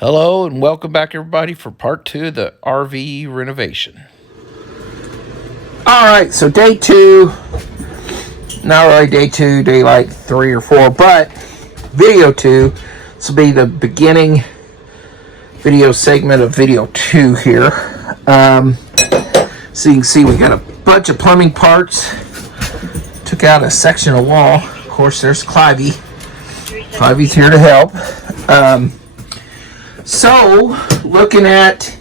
Hello and welcome back, everybody, for part two of the RV renovation. All right, so day two, not really day two, day like 3 or 4, but video two. This will be the beginning video segment of video 2 here. So you can see we got a bunch of plumbing parts. Took out a section of wall. Of course, there's Clivey. Clivey's here to help. So, looking at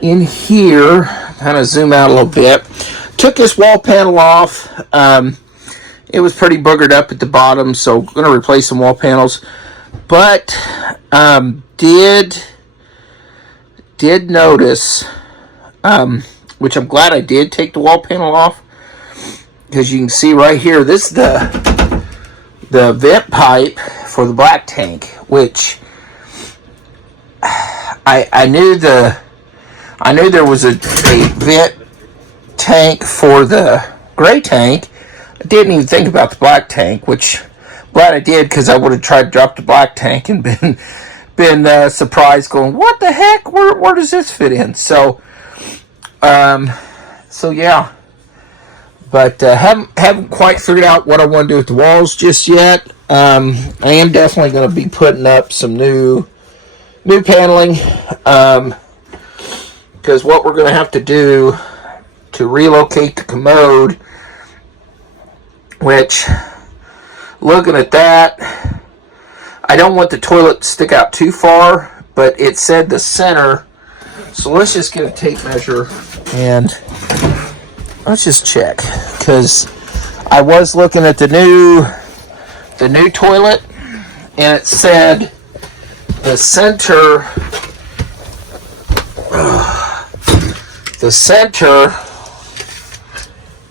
in here, kind of zoom out a little bit. Took this wall panel off. It was pretty boogered up at the bottom, so going to replace some wall panels. But did notice, which I'm glad I did take the wall panel off, because you can see right here, this is the vent pipe for the black tank, which I knew there was a vent tank for the gray tank. I didn't even think about the black tank, which I'm glad I did, because I would have tried to drop the black tank and been surprised, going, what the heck? Where does this fit in? So yeah. But haven't quite figured out what I want to do with the walls just yet. I am definitely going to be putting up some new paneling, because what we're going to have to do to relocate the commode, which, looking at that, I don't want the toilet to stick out too far, but it said the center, so let's just get a tape measure and let's just check, because I was looking at the new toilet, and it said the center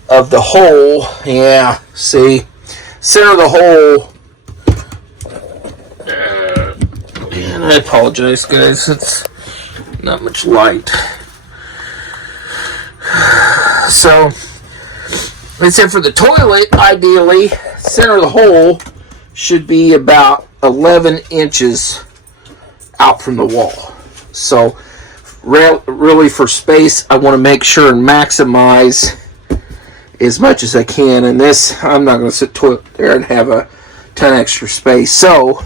of the hole, yeah, see, center of the hole, and I apologize, guys, it's not much light. So, it said for the toilet, ideally, center of the hole should be about 11 inches out from the wall. So, really for space, I want to make sure and maximize as much as I can. And this, I'm not going to sit toilet there and have a ton of extra space. So,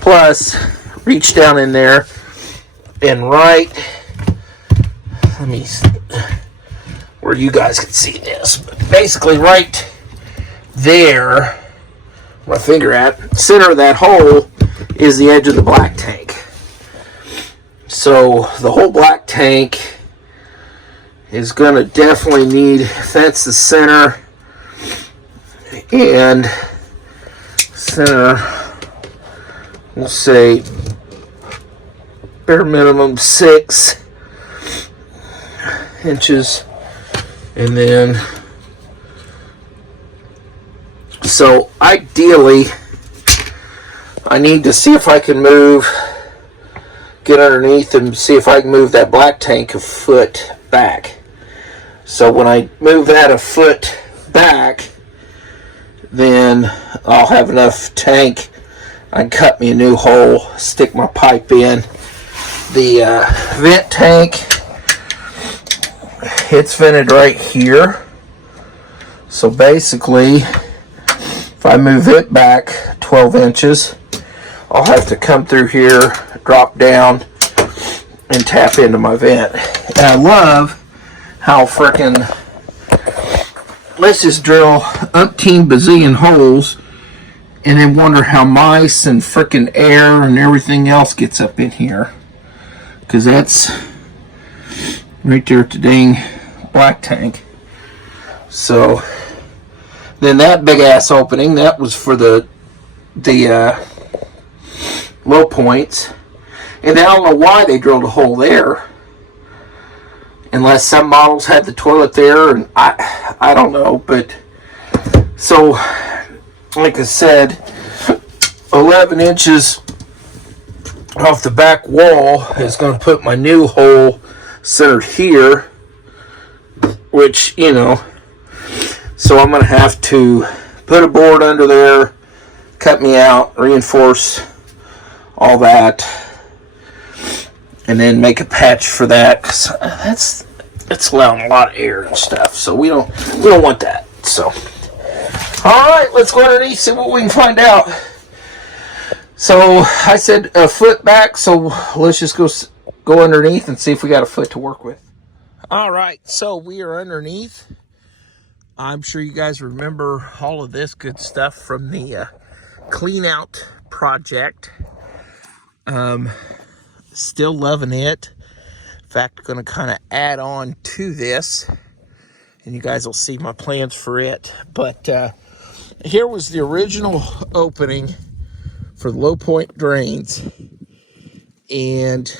plus, reach down in there and let me, where you guys can see this, but basically right there, my finger at, center of that hole is the edge of the black tank. So the whole black tank is going to definitely need, if that's the center, and center, we'll say bare minimum 6 inches, and then, so ideally I need to see if I can get underneath and see if I can move that black tank a foot back. So when I move that a foot back, then I'll have enough tank. I can cut me a new hole, stick my pipe in. The vent tank, it's vented right here. So basically, if I move it back 12 inches, I'll have to come through here, drop down, and tap into my vent. And I love how frickin', let's just drill umpteen bazillion holes and then wonder how mice and frickin' air and everything else gets up in here. Because that's right there at the dang black tank. So then that big ass opening, that was for the low points. And I don't know why they drilled a hole there, unless some models had the toilet there, and I don't know. But so, like I said, 11 inches off the back wall is going to put my new hole centered here, which, you know, so I'm going to have to put a board under there, cut me out, reinforce all that, and then make a patch for that, because that's allowing a lot of air and stuff. So we don't want that. So, all right, let's go underneath, see what we can find out. So I said a foot back, so let's just go underneath and see if we got a foot to work with. All right, so we are underneath. I'm sure you guys remember all of this good stuff from the clean out project. Still loving it. In fact, going to kind of add on to this, and you guys will see my plans for it. But here was the original opening for the low point drains, and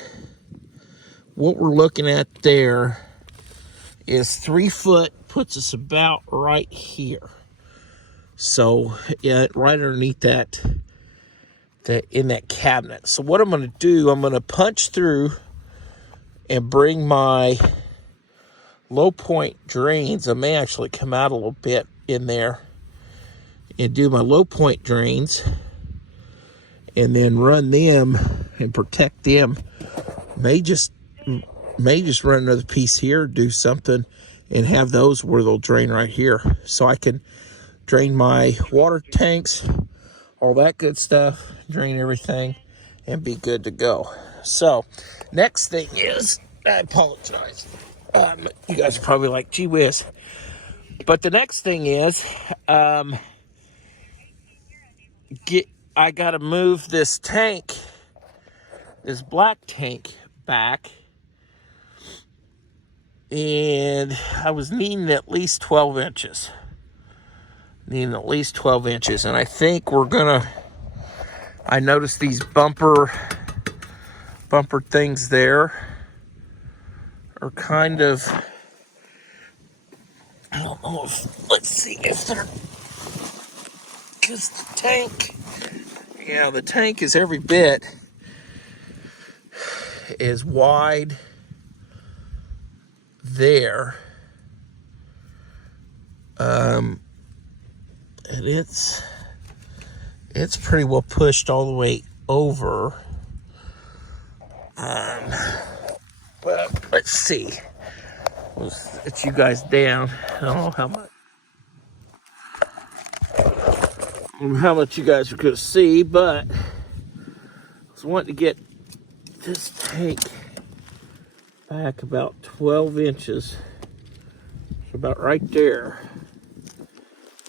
what we're looking at there is 3 foot, puts us about right here. So yeah, right underneath that in that cabinet. So what I'm going to do, I'm going to punch through and bring my low point drains. I may actually come out a little bit in there and do my low point drains, and then run them and protect them. May just run another piece here, do something, and have those where they'll drain right here, so I can drain my water tanks, all that good stuff, drain everything, and be good to go. So next thing is, I apologize, you guys are probably like, gee whiz, but the next thing is I gotta move this tank, this black tank, back, and I was needing at least 12 inches. And I think we're gonna, I noticed these bumper things there are kind of, I don't know if, let's see if they're, because the tank is every bit as wide there, and it's pretty well pushed all the way over. But let's see. Let's you guys down. I don't know how much you guys are going to see, but I was wanting to get this tank back about 12 inches. About right there.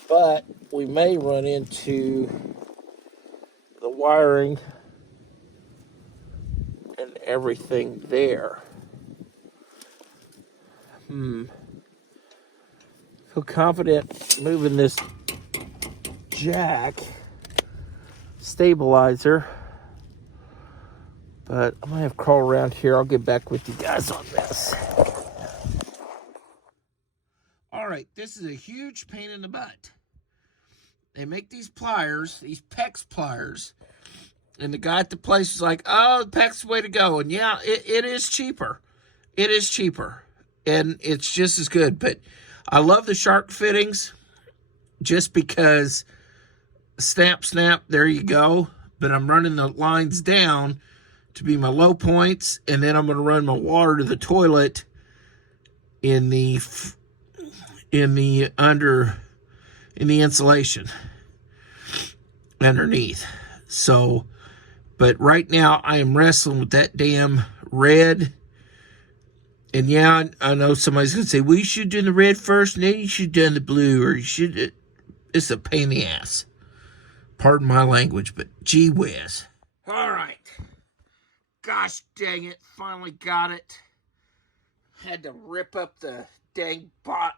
But we may run into the wiring and everything there. Feel confident moving this jack stabilizer, but I'm gonna have to crawl around here. I'll get back with you guys on this. All right, this is a huge pain in the butt. They make these pliers, these PEX pliers, and the guy at the place is like, oh, the PEX the way to go. And yeah, it is cheaper. It is cheaper, and it's just as good. But I love the shark fittings just because snap, there you go. But I'm running the lines down to be my low points, and then I'm going to run my water to the toilet in the insulation underneath. So, but right now I am wrestling with that damn red. And yeah, I know somebody's going to say, well, you should do the red first, and then you should do the blue, or you should. It's a pain in the ass. Pardon my language, but gee whiz. All right. Gosh dang it. Finally got it. Had to rip up the dang bot.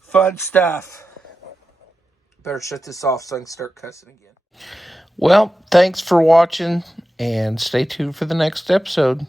Fun stuff. Better shut this off so I can start cussing again. Well, thanks for watching, and stay tuned for the next episode.